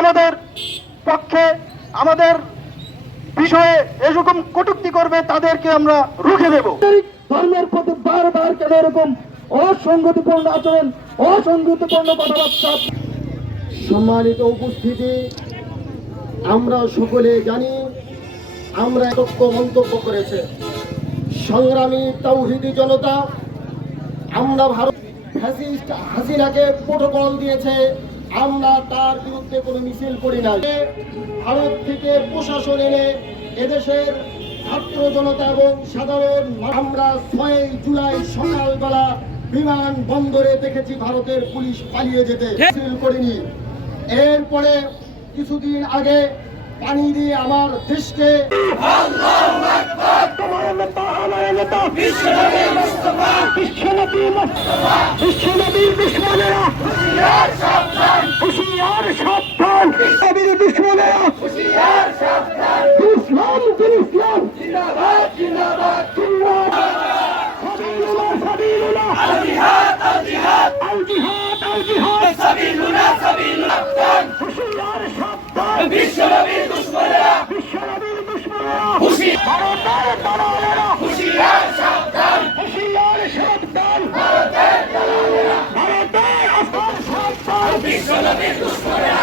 আমাদের পক্ষে, আমাদের বিষয়ে এরকম কটূক্তি করবে, তাদেরকে আমরা রুখে দেব। ধর্মের প্রতি বারবার কেন এরকম অসংগতিপূর্ণ আচরণ, অসংগতিপূর্ণ কথাবার্তা? সম্মানিত উপস্থিতি, আমরা সকলে জানি, আমরা একক্ষ মন্তব্য করেছে। সংগ্রামী তৌহিদি জনতা, আমরা ভারত হাসিনাকে প্রোটোকল দিয়েছে। আমরা তার বিরুদ্ধে কোনো মিছিল করি না ভারত থেকে প্রশাসন এনে এদেশের ছাত্র জনতা এবং সাধারণ আমরা ছয় জুলাই সকালবেলা বিমান বন্দরে দেখেছি ভারতের পুলিশ পালিয়ে যেতে। মিছিল করিনি। এরপরে কিছুদিন আগে পানি দিয়ে আমার দেশকে তোমার নেতা আমার নেতা বিশ্বনবী মুস্তাফা বিশ্বনবী দুশ্মনেরা হুশিয়ার সাবধান ইসলাম দিন ইসলাম জিন্দাবাদ জিন্দাবাদ জিন্দাবাদ বিশ্বনবীর দুশ্মনেরা